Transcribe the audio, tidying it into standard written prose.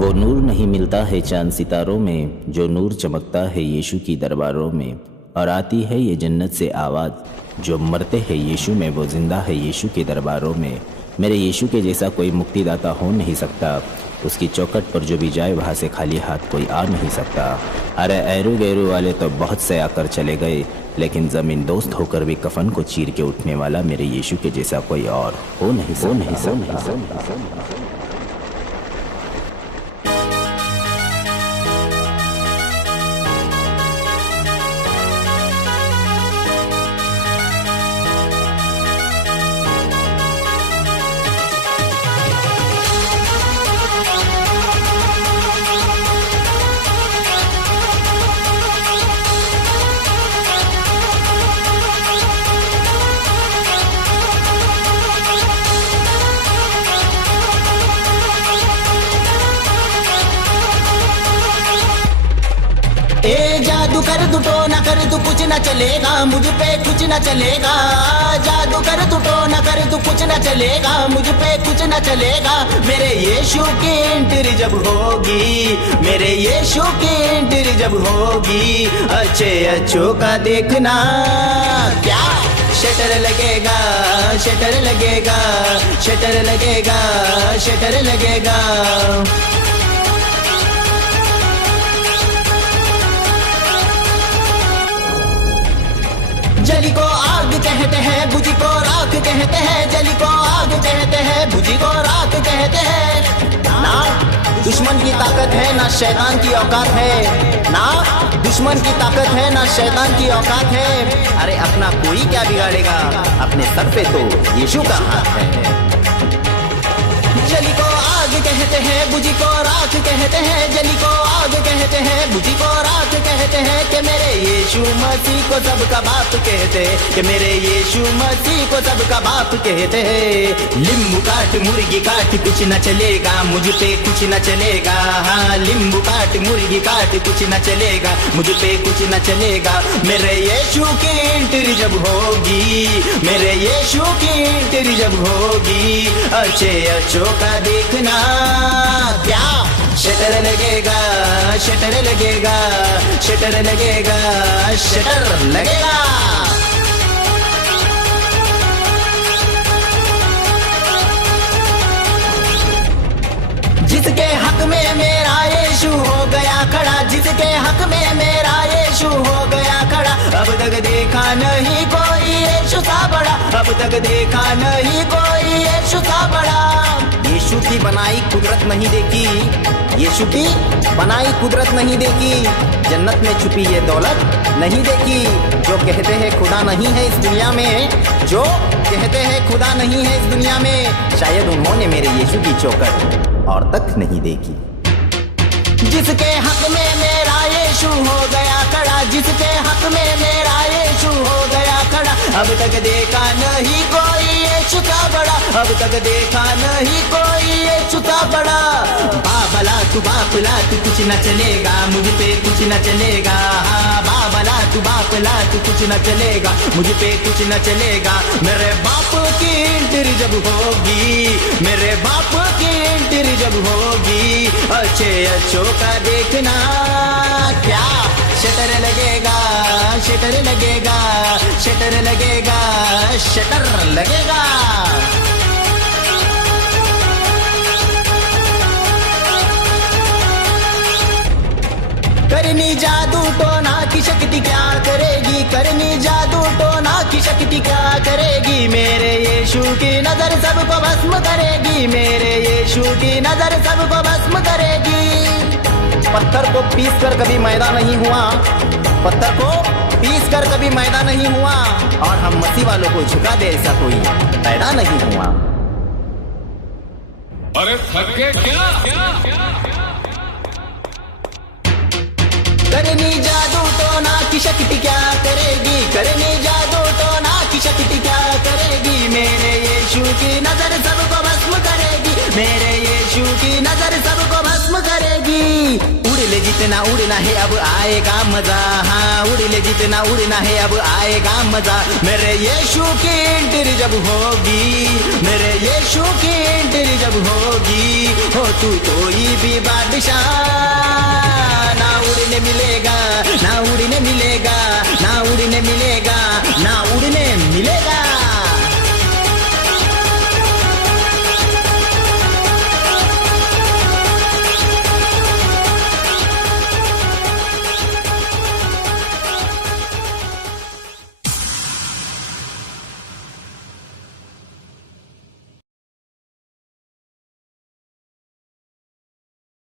वो नूर नहीं मिलता है चांद सितारों में, जो नूर चमकता है यीशु की दरबारों में। और आती है ये जन्नत से आवाज़, जो मरते हैं यीशु में वो जिंदा है यीशु के दरबारों में। मेरे यीशु के जैसा कोई मुक्तिदाता हो नहीं सकता, उसकी चौखट पर जो भी जाए वहाँ से खाली हाथ कोई आ नहीं सकता। अरे ऐरू गैरू वाले तो बहुत से आकर चले गए, लेकिन ज़मीन दोस्त होकर भी कफन को चीर के उठने वाला मेरे यीशु के जैसा कोई और हो नहीं सकता। ए जादू कर दू तो न कर दू कुछ न चलेगा, मुझ पे कुछ न चलेगा। जादू कर दू तो न कर दू कुछ न चलेगा, मुझ पे कुछ न चलेगा। मेरे यीशु की एंट्री जब होगी, मेरे यीशु की एंट्री जब होगी, अच्छे अच्छों का देखना क्या शटर लगेगा, शटर लगेगा, शटर लगेगा, शटर लगेगा। जली को आग कहते हैं, बुझी को राख कहते हैं। जली को आग कहते हैं, बुझी को राख कहते हैं। ना दुश्मन की ताकत है, ना शैतान की औकात है। ना दुश्मन की ताकत है, ना शैतान की औकात है। अरे अपना कोई क्या बिगाड़ेगा, अपने सर पे तो यीशु का हाथ है। जली को आग कहते हैं, बुझी को राख कहते हैं। जली को आग कहते हैं, बुझी को राख कहते हैं। कि मेरे यीशु मसीह को सबका बाप कहते हैं, कि मेरे यीशु मसीह को सबका बाप कहते हैं। लिंबू काट मुर्गी काट कुछ न चलेगा, मुझ पे कुछ न चलेगा। हाँ लिंबू काट मुर्गी काट कुछ न चलेगा, मुझ पे कुछ न चलेगा। मेरे यीशु की एंट्री जब होगी, मेरे यीशु की एंट्री जब होगी, अच्छे अच्छों का देखना क्या शटर लगेगा, शटर लगेगा, शटर लगेगा, शटर लगेगा। जिसके हक में मेरा यीशु हो गया खड़ा, जिसके हक में मेरा यीशु हो गया खड़ा। अब तक देखा नहीं कोई यीशु सा बड़ा, अब तक देखा नहीं कोई यीशु सा बड़ा। यीशु की बनाई कुदरत नहीं देखी, यीशु की बनाई कुदरत नहीं देखी। जन्नत में छुपी ये दौलत नहीं देखी। जो कहते हैं खुदा नहीं है इस दुनिया में, जो कहते हैं खुदा नहीं है इस दुनिया में, शायद उन्होंने मेरे यीशु की चौखट और तक नहीं देखी। जिसके हक में मेरा यीशु हो गया खड़ा, जिसके हक में मेरा यीशु हो गया खड़ा। अब तक देखा नहीं कोई यीशु का बड़ा, अब तक देखा नहीं कोई यीशु का बड़ा। बाबला तू बापला तू कुछ न चलेगा, मुझ पे कुछ न चलेगा। हाँ बाबला तू बापला तू कुछ न चलेगा, मुझ पे कुछ न चलेगा। मेरे बाप की एंट्री जब होगी, मेरे बाप की एंट्री जब होगी, अच्छे अच्छों का देखना क्या शटर लगेगा, शटर लगेगा, शटर लगेगा, शटर लगेगा। करनी जादू टोना की शक्ति क्या करेगी, करनी जादू टोना की शक्ति क्या करेगी। मेरे यीशु की नजर सबको भस्म करेगी, मेरे यीशु की नजर सबको भस्म करेगी। पत्थर को पीस कर कभी मैदा नहीं हुआ, पत्थर को पीस कर कभी मैदा नहीं हुआ, और हम मसीह वालों को झुका दे ऐसा कोई पैदा नहीं हुआ। अरे थके क्या? करनी जादू टोना की शक्ति क्या करेगी, करनी जादू टोना की शक्ति क्या करेगी। मेरे यीशु की नजर सबको भस्म करेगी, मेरे यीशु की नजर सबको भस्म करेगी। उड़ ले जितना उड़ना है अब आएगा मजा, हाँ उड़ ले जितना उड़ना है अब आएगा मजा। मेरे यीशु की एंट्री जब होगी, मेरे यीशु की एंट्री जब होगी, हो तू कोई भी बादशाह, ना उड़ने मिलेगा, ना उड़ने मिलेगा, ना उड़ने मिलेगा।